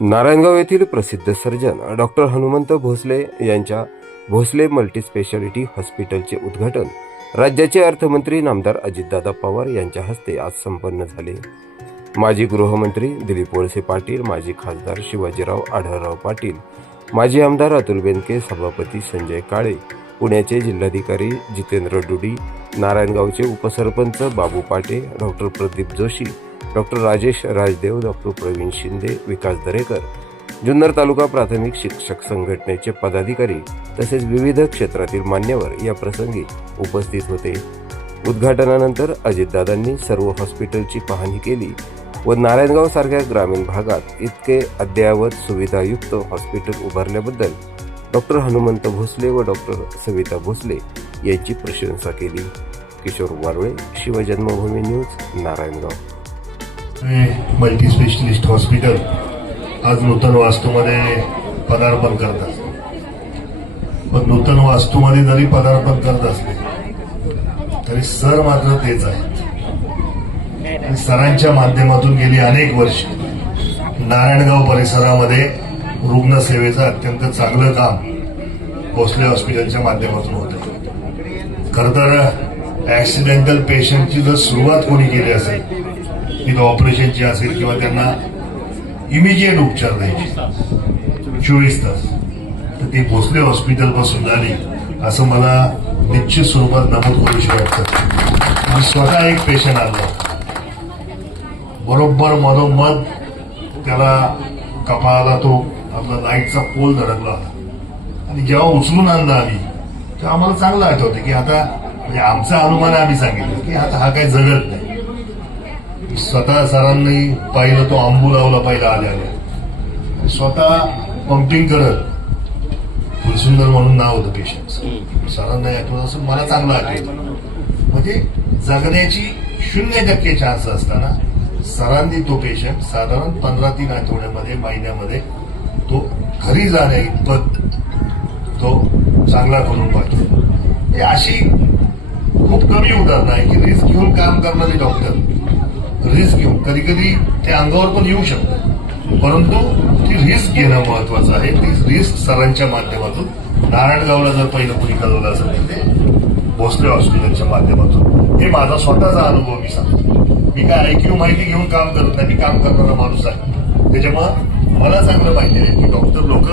नारायणगाव येथील प्रसिद्ध surgeon doctor Hanumant Bhosale यांच्या भोसले मल्टीस्पेशालिटी हॉस्पिटलचे उद्घाटन राज्याचे अर्थमंत्री नामदार अजितदादा पवार यांच्या हस्ते आज संपन्न झाले. माजी गृहमंत्री दिलीप वळसे पाटील माजी खासदार शिवाजीराव आढळराव पाटील माजी आमदार अतुल बेनके सभापती संजय काळे पुण्याचे जिल्हाधिकारी जितेंद्र डुडी नारायणगावचे उपसरपंच Babu Pate doctor Pradeep Joshi doctor Rajesh Rajdev doctor Pravin Shinde Vikas Darekar Junnar taluka प्राथमिक शिक्षक संघटनेचे पदाधिकारी तसेच विविध क्षेत्रातील मान्यवर या प्रसंगी उपस्थित होते. उद्घाटनानंतर अजितदादांनी सर्व हॉस्पिटलची पाहणी केली व नारायणगाव सारख्या ग्रामीण भागात इतके अद्ययावत सुविधायुक्त हॉस्पिटल उभारल्याबद्दल डॉक्टर हनुमंत भोसले व डॉक्टर सविता भोसले यांची प्रशंसा केली. Kishor Warale Shivjanmabhoomi news Narayangaon. Multi specialist hospital आज नूतन वास्तूमध्ये पदार्पण करत असते. पण नूतन वास्तूमध्ये जरी पदार्पण करत असले तरी सर मात्र तेच आहेत. आणि सरांच्या माध्यमातून गेली अनेक वर्ष नारायणगाव परिसरामध्ये रुग्णसेवेचं अत्यंत चांगलं काम भोसले हॉस्पिटलच्या माध्यमातून होतं. खरं तर ऍक्सिडेंटल पेशंटची जर सुरुवात कोणी केली असेल तिथं ऑपरेशनची असेल किंवा त्यांना इमिजिएट उपचार द्यायचे. चोवीस तास. तर ती भोसले हॉस्पिटलपासून आली झाली असं मला निश्चित स्वरूपात नमूद करू शकतात मी स्वतः एक पेशंट आलो. बरोबर मधोमध त्याला कपाळाला तो आपला लाईटचा पोल धडकला. होता आणि जेव्हा उचलून आणला आम्ही तेव्हा आम्हाला चांगलं आठवतं की आता म्हणजे आमचं अनुमान आम्ही सांगितलं की आता हा काही जगत नाही. स्वतः सरांनी पाहिलं तो आंबू लावला पहिला आल्या आल्या स्वतः पंपिंग करत फुलसुंदर म्हणून नाव होतं पेशंट सरांना आठवत असं मला चांगलं आठवतं. म्हणजे जगण्याची शून्य टक्के चान्स असताना सरांनी तो पेशंट साधारण पंधरा तीन आठवड्यामध्ये महिन्यामध्ये तो घरी जाण्या इतपत तो चांगला करून हे अशी खूप कमी उदाहरणं आहे की रिस्क घेऊन काम करणारे डॉक्टर रिस्क घेऊन. कधी कधी ते अंगावर पण येऊ शकतं. परंतु ती रिस्क घेणं महत्वाचं आहे. ती रिस्क सरांच्या माध्यमातून नारायणगावला जर पहिलं कुणी कळवलं असेल तर ते भोसले हॉस्पिटलच्या माध्यमातून. हे माझा स्वतःचा अनुभव मी सांगतो. मी काय आयक्यू माहिती घेऊन काम करत नाही. मी काम करणारा माणूस आहे. त्याच्यामुळं मला चांगलं माहिती आहे की डॉक्टर लोक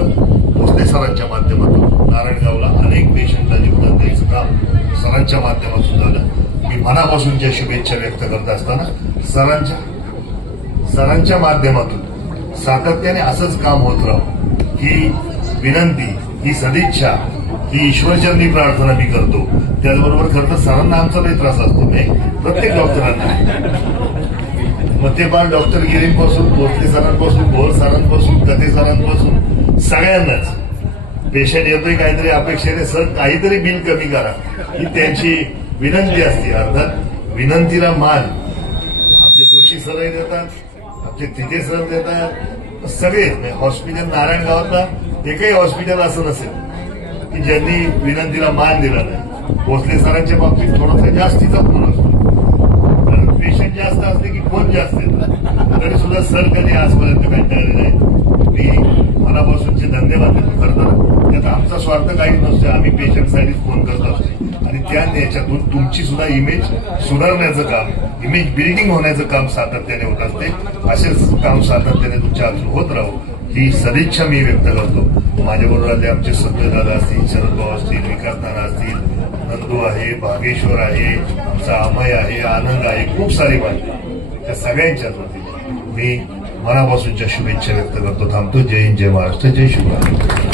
भोसले सरांच्या माध्यमातून नारायणगावला अनेक पेशंटला जीवदान द्यायचं काम सरांच्या माध्यमातून झालं. मी मनापासून ज्या शुभेच्छा व्यक्त करत असताना सरांच्या सरांच्या माध्यमातून सातत्याने असंच काम होत राहू ही विनंती ही सदिच्छा ही ईश्वरचरणी प्रार्थना मी करतो. त्याचबरोबर खरं तर सरांना आमचा काही त्रास असतो नाही? प्रत्येक डॉक्टरांना मग डॉक्टर गिरींपासून भोसले सरांपासून भोर सरांपासून कथे सरांपासून सगळ्यांनाच. पेशंट येतोय काहीतरी अपेक्षेने सर काहीतरी बिल कमी करा. ही त्यांची विनंती असते. अर्थात विनंतीला मान. आमचे जोशी सरही देतात आमचे तिथे सर देतात सगळे म्हणजे हॉस्पिटल नारायण गावातला एकही हॉस्पिटल असं नसेल की ज्यांनी विनंतीला मान दिला नाही. भोसले सरांच्या बाबतीत थोडासा जास्तीचा फोन असतो. पेशंट जास्त असले की फोन जास्त तरी सुद्धा सर कधी आजपर्यंत कंटाळले नाही मी मनापासूनचे धन्यवाद देतो खरं तर. त्यात आमचा स्वार्थ काही नसतो आम्ही पेशंटसाठी फोन करत असतो आणि त्या याच्यातून तुमची सुद्धा इमेज सुधारण्याचं काम इमेज बिल्डिंग होण्याचं काम सातत्याने होत असते. असेच काम सातत्याने तुमच्या हातून होत राहू. ही सदिच्छा मी व्यक्त करतो. माझ्याबरोबर आले आमचे सत्य दादा असतील शरद भाऊ असतील विकास दादा असतील नंदू आहे भागेश्वर आहे आमचा अमय आहे आनंद आहे खूप सारी माहिती त्या सगळ्यांच्याच वतीने मी मनापासूनच्या शुभेच्छा व्यक्त करतो. थांबतो. जय हिंद जय महाराष्ट्र जय शिवराय.